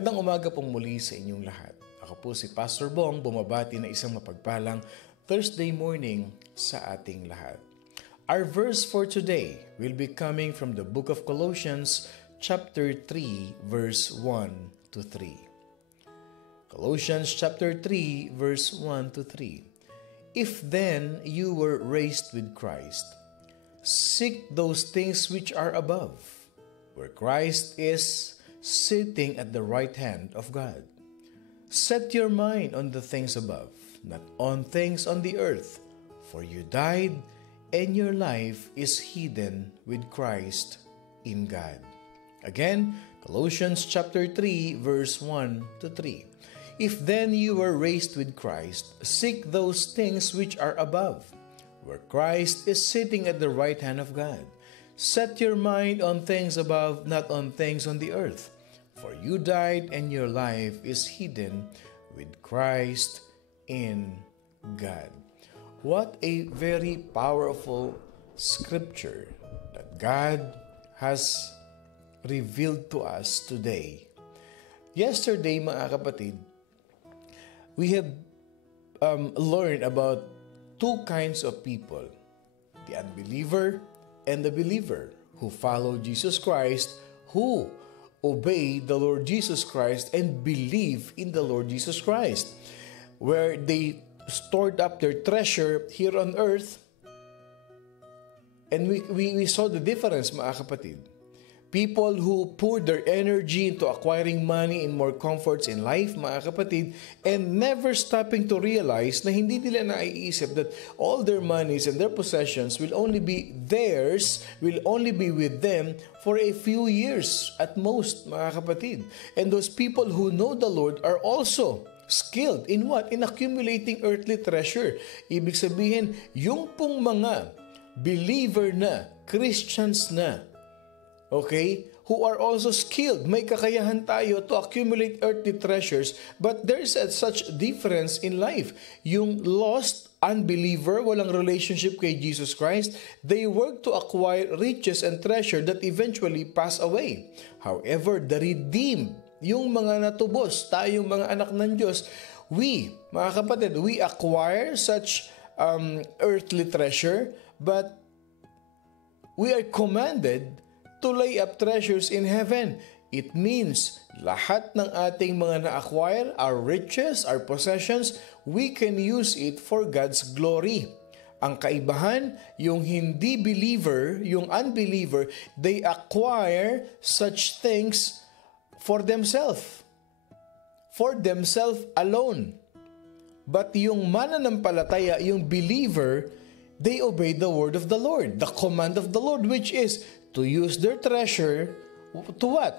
Magandang umaga pong muli sa inyong lahat. Ako po si Pastor Bong, bumabati na isang mapagpalang Thursday morning sa ating lahat. Our verse for today will be coming from the book of Colossians, chapter 3, verse 1 to 3. Colossians chapter 3, verse 1 to 3. If then you were raised with Christ, seek those things which are above, where Christ is sitting at the right hand of God. Set your mind on the things above, not on things on the earth, for you died, and your life is hidden with Christ in God. Again, Colossians chapter 3, verse 1 to 3. If then you were raised with Christ, seek those things which are above, where Christ is sitting at the right hand of God. Set your mind on things above, not on things on the earth. For you died, and your life is hidden with Christ in God. What a very powerful scripture that God has revealed to us today. Yesterday, mga kapatid, we have learned about two kinds of people, the unbeliever and the believer who follow Jesus Christ, who obey the Lord Jesus Christ and believe in the Lord Jesus Christ, where they stored up their treasure here on earth. And we saw the difference, mga kapatid. People who poured their energy into acquiring money and more comforts in life, mga kapatid, and never stopping to realize na hindi nila naiisip that all their monies and their possessions will only be theirs, will only be with them for a few years at most, mga kapatid. And those people who know the Lord are also skilled in what? In accumulating earthly treasure. Ibig sabihin, yung pong mga believer na, Christians na, okay, who are also skilled, may kakayahan tayo to accumulate earthly treasures, but there's such difference in life. Yung lost unbeliever, walang relationship kay Jesus Christ, they work to acquire riches and treasure that eventually pass away. However, the redeemed, yung mga natubos, tayong mga anak ng Diyos, we, mga kapatid, we acquire such earthly treasure, but we are commanded to lay up treasures in heaven. It means lahat ng ating mga na-acquire, our riches, our possessions, we can use it for God's glory. Ang kaibahan, yung hindi believer, yung unbeliever, they acquire such things for themselves alone. But yung mananampalataya, yung believer, they obey the word of the Lord, the command of the Lord, which is to use their treasure to what?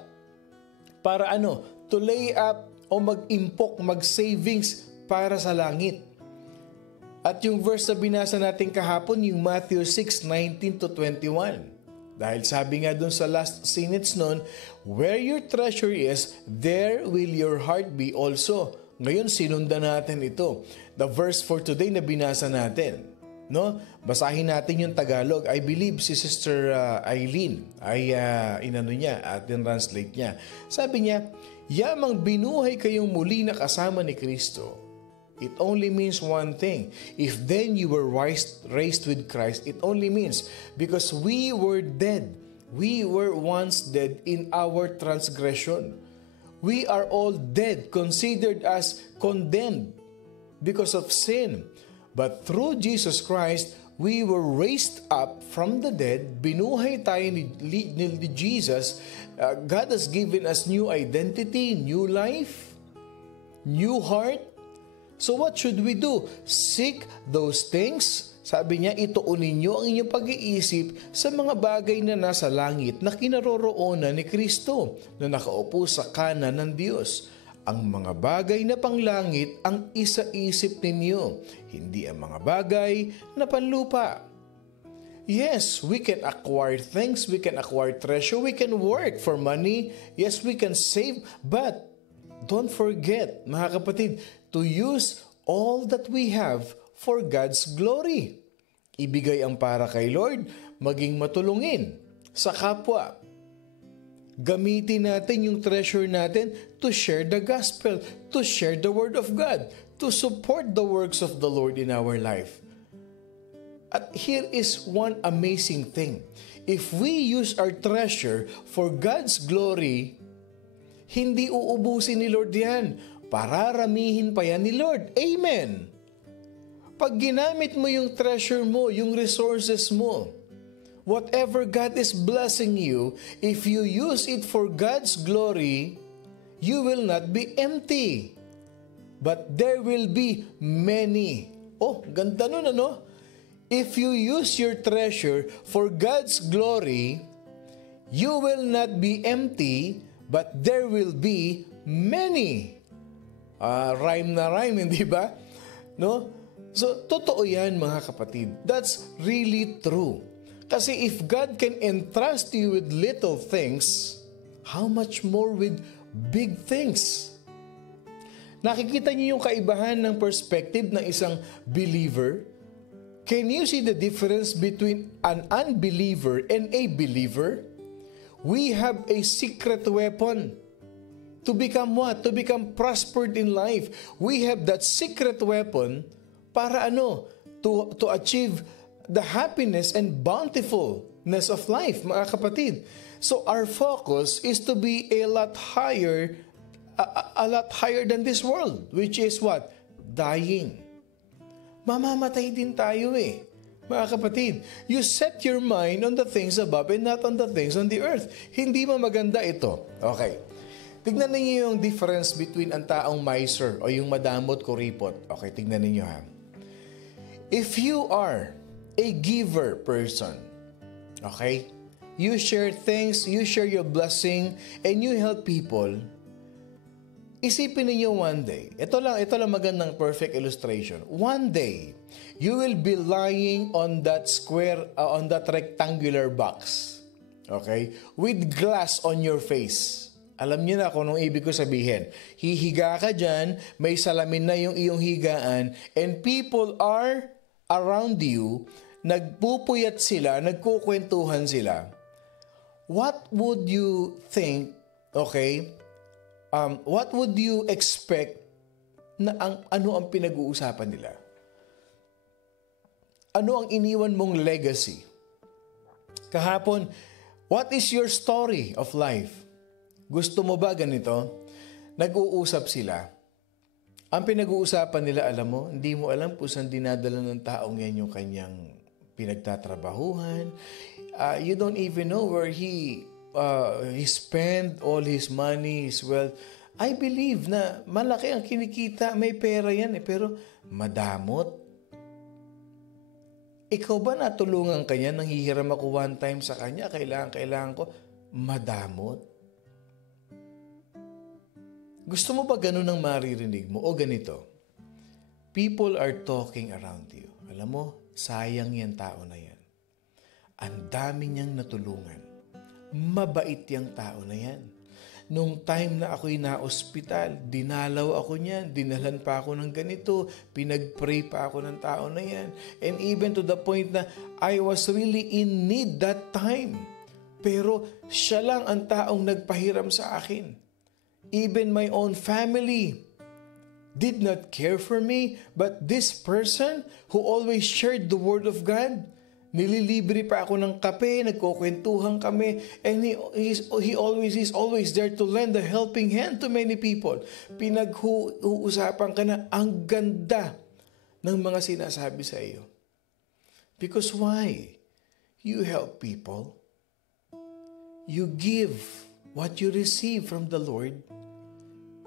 Para ano? To lay up o mag-impok, mag-savings para sa langit. At yung verse na binasa natin kahapon, yung Matthew 6:19 to 21. Dahil sabi nga dun sa last sentence nun, where your treasure is, there will your heart be also. Ngayon, sinundan natin ito. The verse for today na binasa natin. No? Basahin natin yung Tagalog. I believe si Sister Eileen ay translate niya. Sabi niya, yamang binuhay kayong muli na kasama ni Kristo. It only means one thing. If then you were raised with Christ, it only means because we were dead. We were once dead in our transgression. We are all dead, considered as condemned because of sin. But through Jesus Christ, we were raised up from the dead. Binuhay tayo ni Jesus. God has given us new identity, new life, new heart. So what should we do? Seek those things. Sabi niya, ituunin niyo ang inyong pag-iisip sa mga bagay na nasa langit na kinaroroonan ni Kristo na nakaupo sa kanan ng Diyos. Ang mga bagay na panglangit ang isa-isip ninyo, hindi ang mga bagay na panlupa. Yes, we can acquire things, we can acquire treasure, we can work for money, yes, we can save, but don't forget, mga kapatid, to use all that we have for God's glory. Ibigay ang para kay Lord, maging matulungin sa kapwa. Gamitin natin yung treasure natin to share the gospel, to share the word of God, to support the works of the Lord in our life. At here is one amazing thing. If we use our treasure for God's glory, hindi uubusin ni Lord yan. Pararamihin pa yan ni Lord. Amen. Pag ginamit mo yung treasure mo, yung resources mo, whatever God is blessing you, if you use it for God's glory, you will not be empty. But there will be many. Oh, ganda nun ano? If you use your treasure for God's glory, you will not be empty, but there will be many. Rhyme na rhyme, hindi ba? No? So, totoo yan mga kapatid. That's really true. Kasi if God can entrust you with little things, how much more with big things? Nakikita niyo yung kaibahan ng perspective ng isang believer? Can you see the difference between an unbeliever and a believer? We have a secret weapon to become what? To become prospered in life. We have that secret weapon para ano? To achieve the happiness and bountifulness of life, mga kapatid. So our focus is to be a lot higher than this world, which is what? Dying. Mamamatay din tayo eh. Mga kapatid, you set your mind on the things above and not on the things on the earth. Hindi ba maganda ito? Okay. Tignan ninyo yung difference between ang taong miser o yung madamot kuripot. Okay, tignan ninyo ha. If you are a giver person, okay, you share things, you share your blessing, and you help people, isipin niyo one day, ito lang magandang perfect illustration. One day, you will be lying on that on that rectangular box. Okay? With glass on your face. Alam niyo na kung anong ibig ko sabihin. Hihiga ka dyan, may salamin na yung iyong higaan, and people are around you, nagpupuyat sila, nagkukwentuhan sila. What would you think, okay, what would you expect na ano ang pinag-uusapan nila? Ano ang iniwan mong legacy? Kahapon, what is your story of life? Gusto mo ba ganito? Nag-uusap sila. Ang pinag-uusapan nila, alam mo, hindi mo alam kung saan dinadala ng taong yan yung kanyang pinagtatrabahuhan. You don't even know where he spend all his money, his wealth. I believe na malaki ang kinikita, may pera yan pero madamot. Ikaw ba natulungan kanya nang hihiram ako one time sa kanya, kailangan ko, madamot? Gusto mo ba ganun ang maririnig mo? O ganito, people are talking around you. Alam mo, sayang yan tao na yan. Ang dami niyang natulungan. Mabait yung tao na yan. Nung time na ako'y na-ospital, dinalaw ako niyan, dinalan pa ako ng ganito, pinag-pray pa ako ng tao na yan. And even to the point na I was really in need that time. Pero siya lang ang taong nagpahiram sa akin. Even my own family did not care for me, but this person who always shared the word of God, nililibre pa ako ng kape, nagkukwentuhan kami, and he always there to lend a helping hand to many people. Pinag-uusapan ka na, ang ganda ng mga sinasabi sa iyo. Because why? You help people. You give what you receive from the Lord,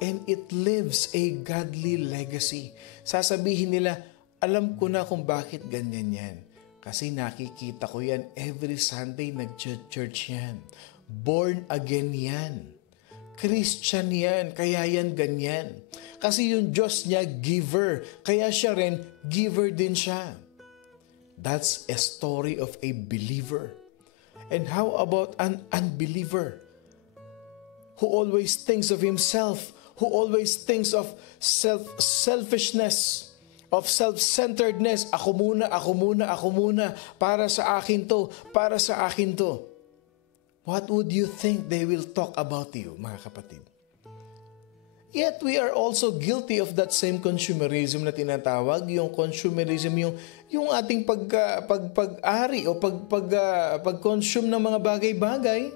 and it lives a godly legacy. Sasabihin nila, alam ko na kung bakit ganyan yan. Kasi nakikita ko yan every Sunday, nag-church yan. Born again yan. Christian yan, kaya yan ganyan. Kasi yung Diyos niya, giver. Kaya siya rin, giver din siya. That's a story of a believer. And how about an unbeliever? Who always thinks of himself, who always thinks of selfishness, of self-centeredness. Ako muna, para sa akin to, para sa akin to. what would you think they will talk about you, mga kapatid? Yet we are also guilty of that same consumerism na tinatawag, yung consumerism, yung ating pag-ari o pag-consume ng mga bagay-bagay.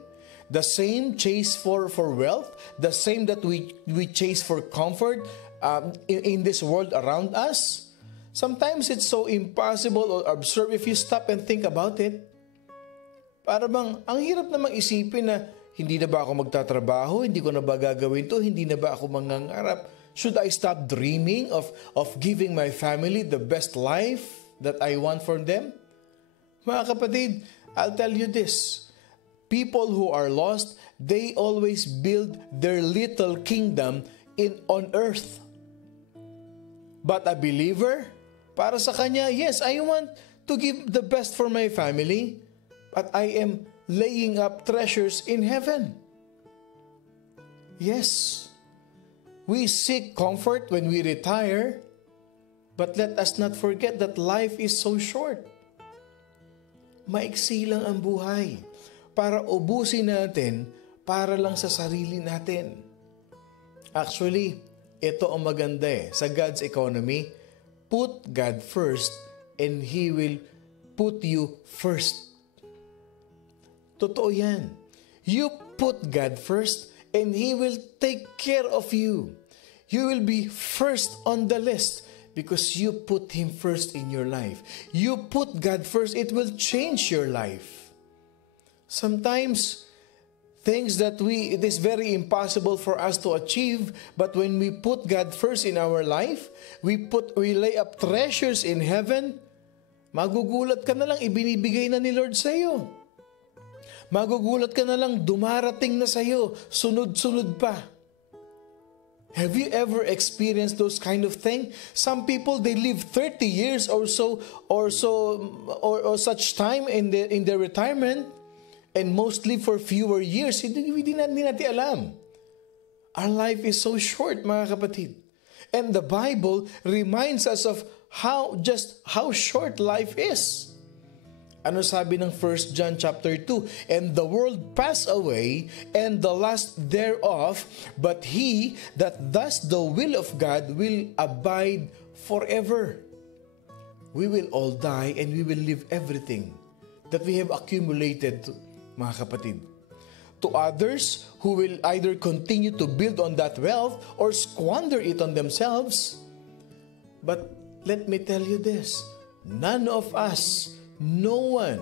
The same chase for wealth, the same that we chase for comfort in this world around us. Sometimes it's so impossible or absurd if you stop and think about it. Para bang, ang hirap namang isipin na hindi na ba ako magtatrabaho? Hindi ko na ba gagawin to? Hindi na ba ako mangangarap? Should I stop dreaming of giving my family the best life that I want for them? Mga kapatid, I'll tell you this. People who are lost, they always build their little kingdom on earth. But a believer, para sa kanya, yes, I want to give the best for my family, but I am laying up treasures in heaven. Yes, we seek comfort when we retire, but let us not forget that life is so short. Maiksi lang ang buhay para ubusin natin para lang sa sarili natin. Actually, ito ang maganda sa God's economy. Put God first and He will put you first. Totoo yan. You put God first and He will take care of you. You will be first on the list because you put Him first in your life. You put God first, it will change your life. Sometimes, things that it is very impossible for us to achieve, but when we put God first in our life, we lay up treasures in heaven, magugulat ka na lang, ibinibigay na ni Lord sa iyo. Magugulat ka na lang, dumarating na sa iyo, sunod-sunod pa. Have you ever experienced those kind of thing? Some people, they live 30 years or such time in their retirement, and mostly for fewer years. Hindi natin alam. Our life is so short, mga kapatid. And the Bible reminds us of how short life is. Ano sabi ng 1 John chapter 2? And the world pass away, and the lust thereof, but he that does the will of God will abide forever. We will all die, and we will leave everything that we have accumulated, mga kapatid. To others who will either continue to build on that wealth or squander it on themselves. But let me tell you this, none of us, no one,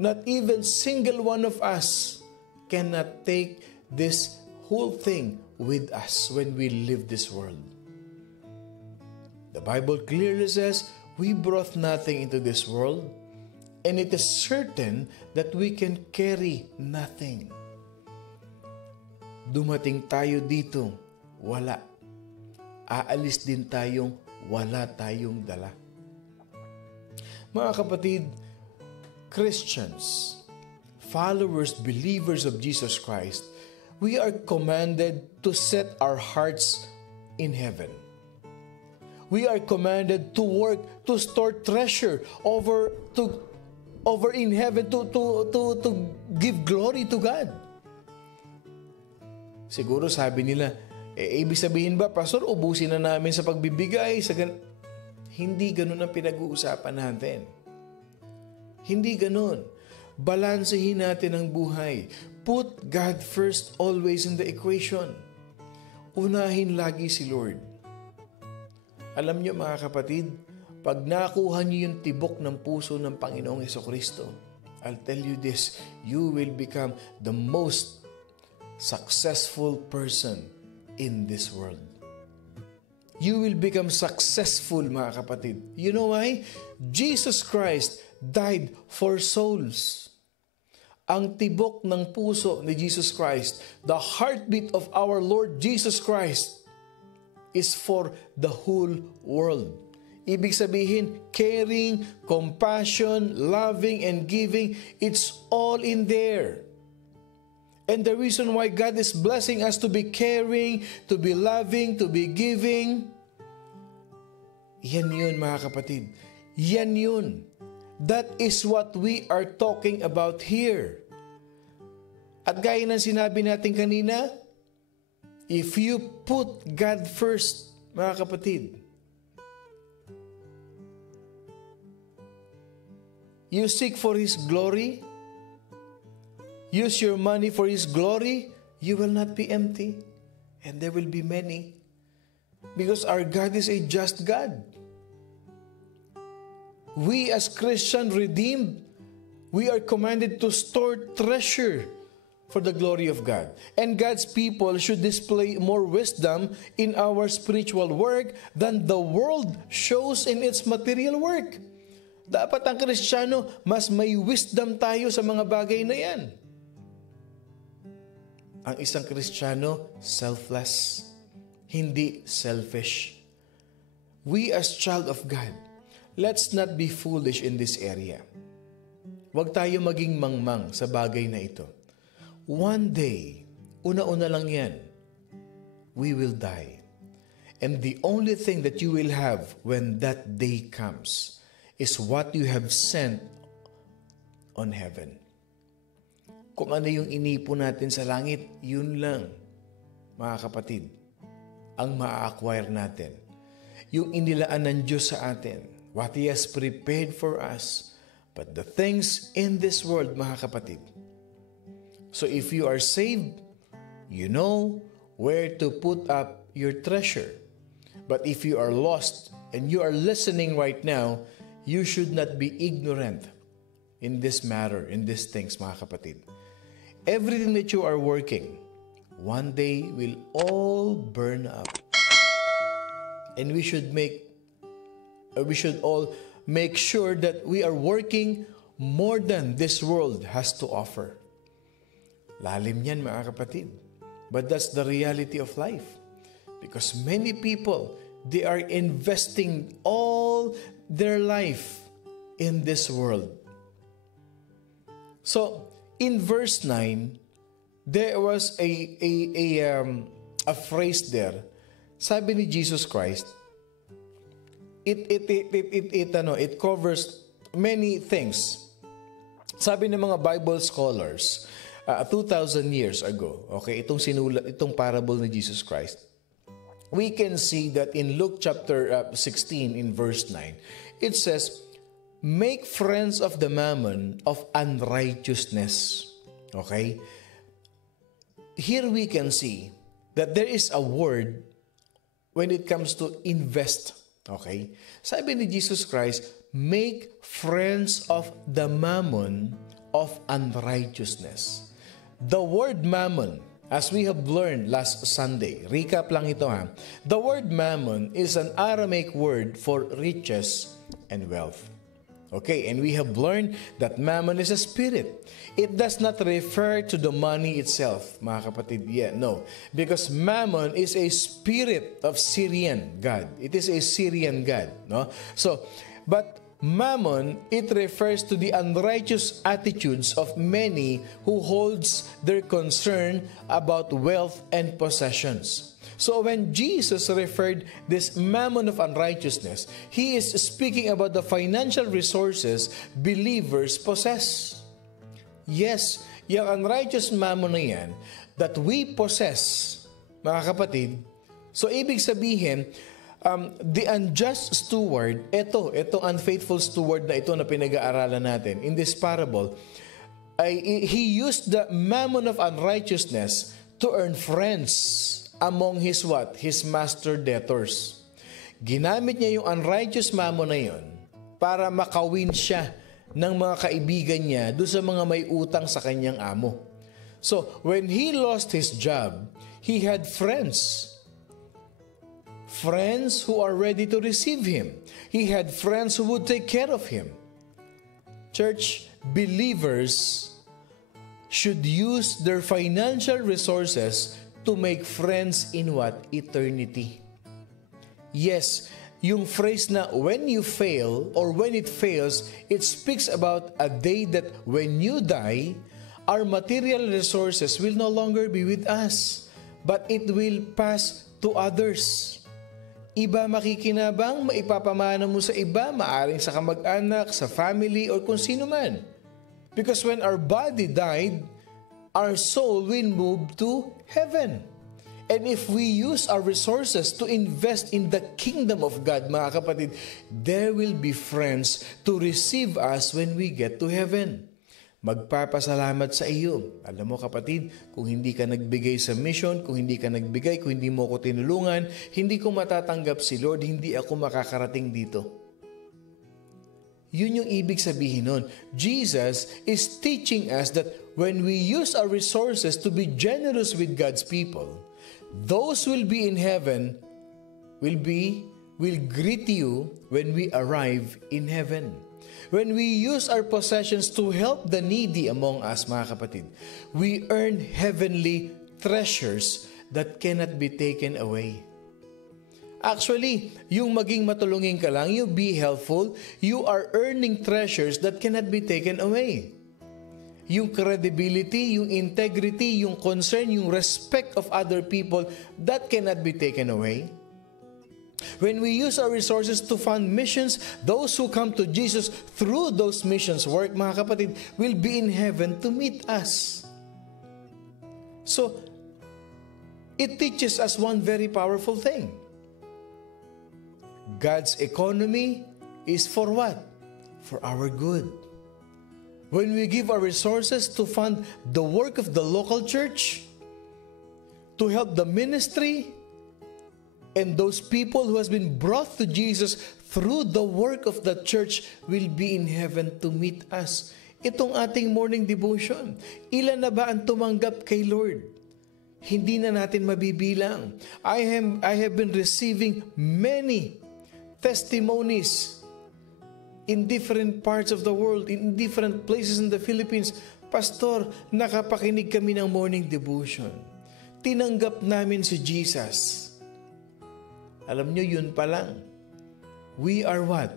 not even single one of us cannot take this whole thing with us when we leave this world. The Bible clearly says, we brought nothing into this world, and it is certain that we can carry nothing. Dumating tayo dito, wala. Aalis din tayong wala tayong dala. Mga kapatid, Christians, followers, believers of Jesus Christ, we are commanded to set our hearts in heaven. We are commanded to work, to store treasure over in heaven, to give glory to God. Siguro sabi nila, ibig sabihin ba, Pastor, ubusin na namin sa pagbibigay? Hindi ganun ang pinag-uusapan natin. Hindi ganun. Balansehin natin ang buhay. Put God first always in the equation. Unahin lagi si Lord. Alam niyo mga kapatid, pag nakuha niyo yung tibok ng puso ng Panginoong Jesucristo, I'll tell you this, you will become the most successful person in this world. You will become successful, mga kapatid. You know why? Jesus Christ died for souls. Ang tibok ng puso ni Jesus Christ, the heartbeat of our Lord Jesus Christ, is for the whole world. Ibig sabihin, caring, compassion, loving, and giving, it's all in there. And the reason why God is blessing us to be caring, to be loving, to be giving, yan yun mga kapatid. Yan yun. That is what we are talking about here. At gaya ng sinabi natin kanina, if you put God first, mga kapatid, you seek for His glory, use your money for His glory, you will not be empty. And there will be many. Because our God is a just God. We as Christian redeemed, we are commanded to store treasure for the glory of God. And God's people should display more wisdom in our spiritual work than the world shows in its material work. Dapat ang Kristiyano, mas may wisdom tayo sa mga bagay na yan. Ang isang Kristiyano, selfless, hindi selfish. We as child of God, let's not be foolish in this area. Huwag tayo maging mangmang sa bagay na ito. One day, una-una lang yan, we will die. And the only thing that you will have when that day comes is what you have sent on heaven. Kung ano yung inipon natin sa langit, yun lang, mga kapatid, ang maa-acquire natin. Yung inilaan ng Diyos sa atin, what He has prepared for us. But the things in this world, mga kapatid. So if you are saved, you know where to put up your treasure. But if you are lost and you are listening right now, you should not be ignorant in this matter, in these things, mga kapatid. Everything that you are working, one day will all burn up. And we should all make sure that we are working more than this world has to offer. Lalim yan, mga kapatid. But that's the reality of life. Because many people, they are investing all their life in this world. So, in verse 9, there was a phrase there. Sabi ni Jesus Christ, it covers many things. Sabi ng mga Bible scholars, 2,000 years ago, okay, itong parable ni Jesus Christ, we can see that in Luke chapter 16 in verse 9, it says, make friends of the mammon of unrighteousness. Okay? Here we can see that there is a word when it comes to invest. Okay? Sabi ni Jesus Christ, make friends of the mammon of unrighteousness. The word mammon, as we have learned last Sunday, recap lang ito ha. The word mammon is an Aramaic word for riches and wealth. Okay, and we have learned that mammon is a spirit. It does not refer to the money itself, mga kapatid. Yeah, no. Because mammon is a spirit of Syrian God. It is a Syrian God, no? So, but mammon, it refers to the unrighteous attitudes of many who holds their concern about wealth and possessions. So when Jesus referred this mammon of unrighteousness, He is speaking about the financial resources believers possess. Yes, yung unrighteous mammon na yan that we possess, mga kapatid, so ibig sabihin, the unjust steward, ito unfaithful steward na ito na pinag-aaralan natin in this parable, he used the mammon of unrighteousness to earn friends among his what? His master debtors. Ginamit niya yung unrighteous mammon na yun para makawin siya ng mga kaibigan niya doon sa mga may utang sa kanyang amo. So, when he lost his job, he had friends. Friends who are ready to receive him. He had friends who would take care of him. Church, believers should use their financial resources to make friends in what? Eternity. Yes, yung phrase na when you fail or when it fails, it speaks about a day that when you die, our material resources will no longer be with us, but it will pass to others. Iba makikinabang, maipapamana mo sa iba, maaring sa kamag-anak, sa family, or kung sino man. Because when our body died, our soul will move to heaven. And if we use our resources to invest in the kingdom of God, mga kapatid, there will be friends to receive us when we get to heaven. Magpapasalamat sa iyo. Alam mo kapatid, kung hindi ka nagbigay sa mission, kung hindi ka nagbigay, kung hindi mo ko tinulungan, hindi ko matatanggap si Lord, hindi ako makakarating dito. Yun yung ibig sabihin nun. Jesus is teaching us that when we use our resources to be generous with God's people, those will be in heaven will greet you when we arrive in heaven. When we use our possessions to help the needy among us, mga kapatid, we earn heavenly treasures that cannot be taken away. Actually, yung maging matulungin ka lang, you be helpful, you are earning treasures that cannot be taken away. Yung credibility, yung integrity, yung concern, yung respect of other people, that cannot be taken away. When we use our resources to fund missions, those who come to Jesus through those missions work, mga kapatid, will be in heaven to meet us. So, it teaches us one very powerful thing. God's economy is for what? For our good. When we give our resources to fund the work of the local church, to help the ministry, and those people who has been brought to Jesus through the work of the church will be in heaven to meet us. Itong ating morning devotion, ilan na ba ang tumanggap kay Lord? Hindi na natin mabibilang. I have been receiving many testimonies in different parts of the world, in different places in the Philippines. Pastor, nakapakinig kami ng morning devotion. Tinanggap namin si Jesus. Alam nyo, yun pa lang. We are what?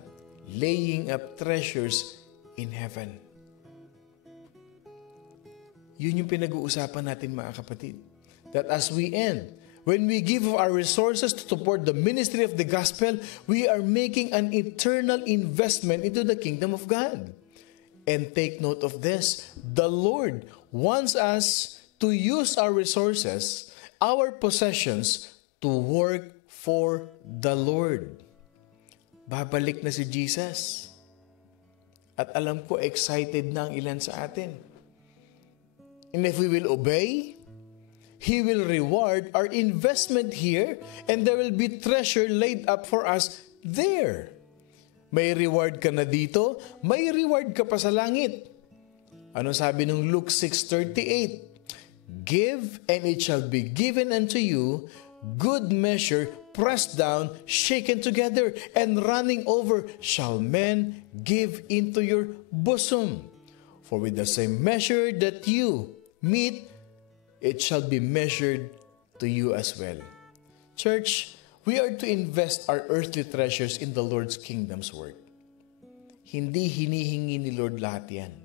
Laying up treasures in heaven. Yun yung pinag-uusapan natin, mga kapatid. That as we end, when we give our resources to support the ministry of the gospel, we are making an eternal investment into the kingdom of God. And take note of this, the Lord wants us to use our resources, our possessions, to work for the Lord. Babalik na si Jesus. At alam ko, excited na ang ilan sa atin. And if we will obey, He will reward our investment here, and there will be treasure laid up for us there. May reward ka na dito, may reward ka pa sa langit. Ano sabi ng Luke 6:38? Give, and it shall be given unto you, good measure, pressed down, shaken together, and running over, shall men give into your bosom. For with the same measure that you meet, it shall be measured to you as well. Church, we are to invest our earthly treasures in the Lord's kingdom's work. Hindi hinihingi ni Lord lahat yan.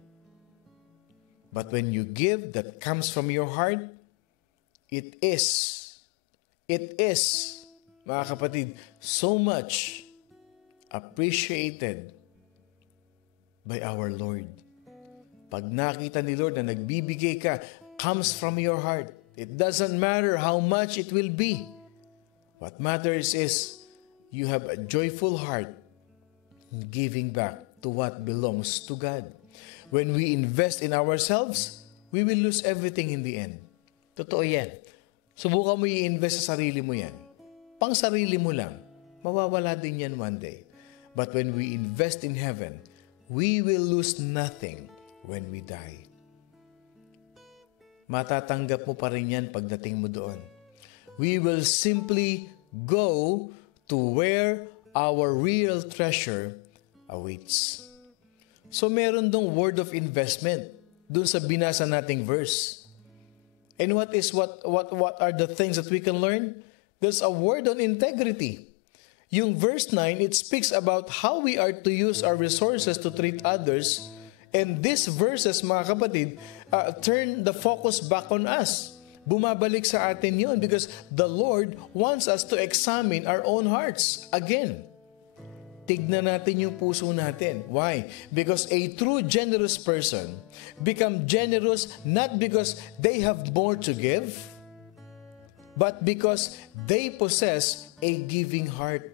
But when you give that comes from your heart, it is, mga kapatid, so much appreciated by our Lord. Pag nakita ni Lord na nagbibigay ka, comes from your heart. It doesn't matter how much it will be. What matters is you have a joyful heart in giving back to what belongs to God. When we invest in ourselves, we will lose everything in the end. Totoo yan. Subukan mo i-invest sa sarili mo yan. Pang sarili mo lang, mawawala din yan one day. But when we invest in heaven, we will lose nothing when we die. Matatanggap mo pa rin yan pagdating mo doon. We will simply go to where our real treasure awaits. So meron dong word of investment dun sa binasa nating verse. And what are the things that we can learn? There's a word on integrity. Yung verse 9, it speaks about how we are to use our resources to treat others. And these verses, mga kapatid, turn the focus back on us. Bumabalik sa atin yun because the Lord wants us to examine our own hearts again. tignan natin yung puso natin. Why? Because a true generous person become generous not because they have more to give, but because they possess a giving heart.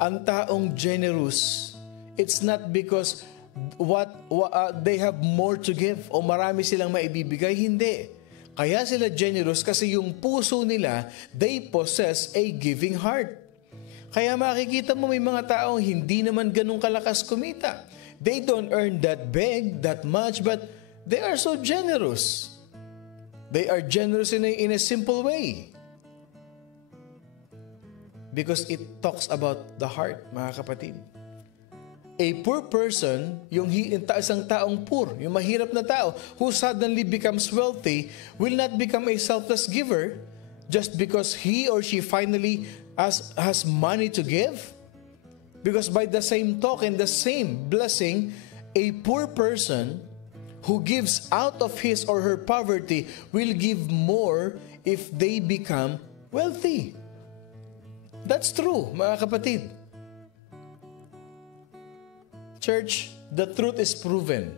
Ang taong generous, it's not because they have more to give o marami silang maibibigay. Hindi. Kaya sila generous kasi yung puso nila, they possess a giving heart. Kaya makikita mo may mga taong hindi naman ganun kalakas kumita. They don't earn that big, that much, but they are so generous. They are generous in a simple way. Because it talks about the heart, mga kapatid. A poor person, yung isang taong poor, yung mahirap na tao, who suddenly becomes wealthy, will not become a selfless giver just because he or she finally has money to give. Because by the same token, the same blessing, a poor person who gives out of his or her poverty will give more if they become wealthy. That's true, mga kapatid. Church, the truth is proven.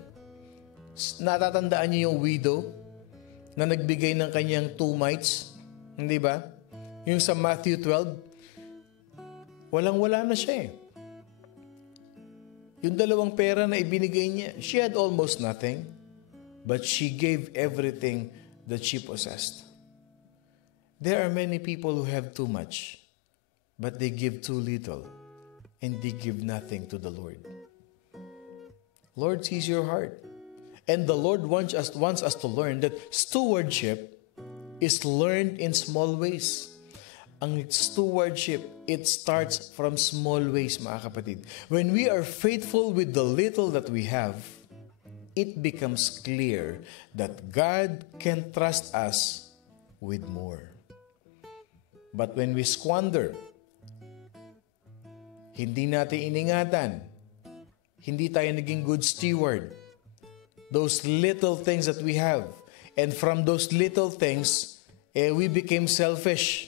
Natatandaan niyo yung widow na nagbigay ng kanyang 2 mites? Hindi ba? Yung sa Matthew 12, walang-wala na siya eh. Yung 2 pera na ibinigay niya, she had almost nothing, but she gave everything that she possessed. There are many people who have too much, but they give too little, and they give nothing to the Lord. Lord sees your heart. And the Lord wants us to learn that stewardship is learned in small ways. Ang stewardship, it starts from small ways, mga kapatid. When we are faithful with the little that we have, it becomes clear that God can trust us with more. But when we squander, hindi natin iningatan, hindi tayo naging good steward, those little things that we have, and from those little things, we became selfish.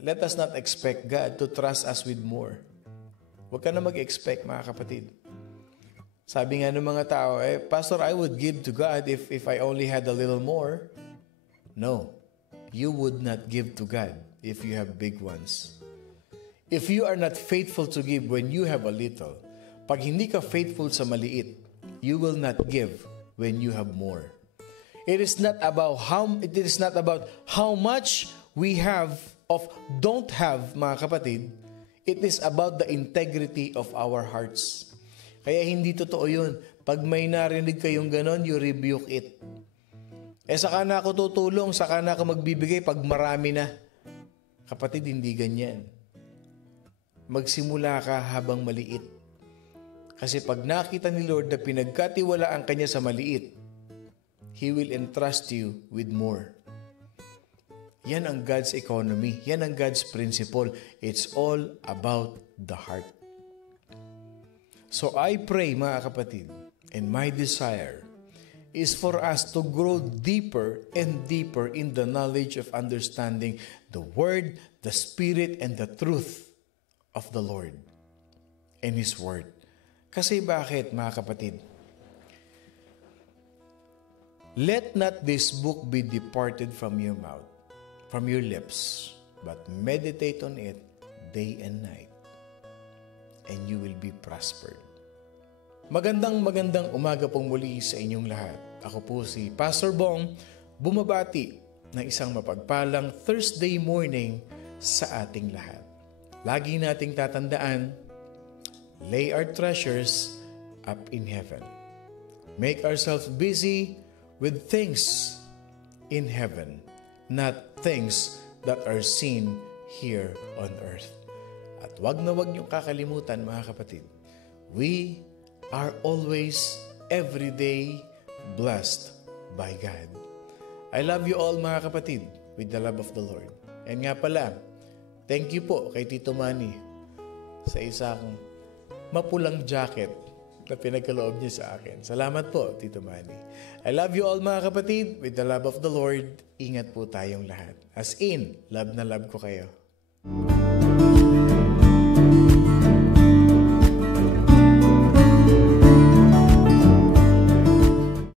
Let us not expect God to trust us with more. Huwag ka na mag-expect, mga kapatid. Sabi nga ng mga tao, Pastor, I would give to God if I only had a little more. No, you would not give to God if you have big ones. If you are not faithful to give when you have a little, pag hindi ka faithful sa maliit, you will not give when you have more. It is not about how much we don't have, mga kapatid. It is about the integrity of our hearts. Kaya hindi totoo yun. Pag may narinig kayong ganon, you rebuke it. Saka na ako tutulong, saka na ako magbibigay pag marami na. Kapatid, hindi ganyan. Magsimula ka habang maliit. Kasi pag nakita ni Lord na pinagkatiwalaan kanya sa maliit, He will entrust you with more. Yan ang God's economy. Yan ang God's principle. It's all about the heart. So I pray, mga kapatid, and my desire is for us to grow deeper and deeper in the knowledge of understanding the Word, the Spirit, and the truth of the Lord and His Word. Kasi bakit, mga kapatid? Let not this book be departed from your mouth, from your lips, but meditate on it day and night, and you will be prospered. Magandang umaga pong muli sa inyong lahat. Ako po si Pastor Bong, bumabati ng isang mapagpalang Thursday morning sa ating lahat. Lagi nating tatandaan, lay our treasures up in heaven. Make ourselves busy with things in heaven, not things that are seen here on earth. At wag na wag niyong kakalimutan, mga kapatid, we are always, every day, blessed by God. I love you all, mga kapatid, with the love of the Lord. And nga pala, thank you po kay Tito Manny sa isang mapulang jacket na pinagkaloob niya sa akin. Salamat po, Tito Manny. I love you all, mga kapatid, with the love of the Lord. Ingat po tayong lahat. As in, love na love ko kayo.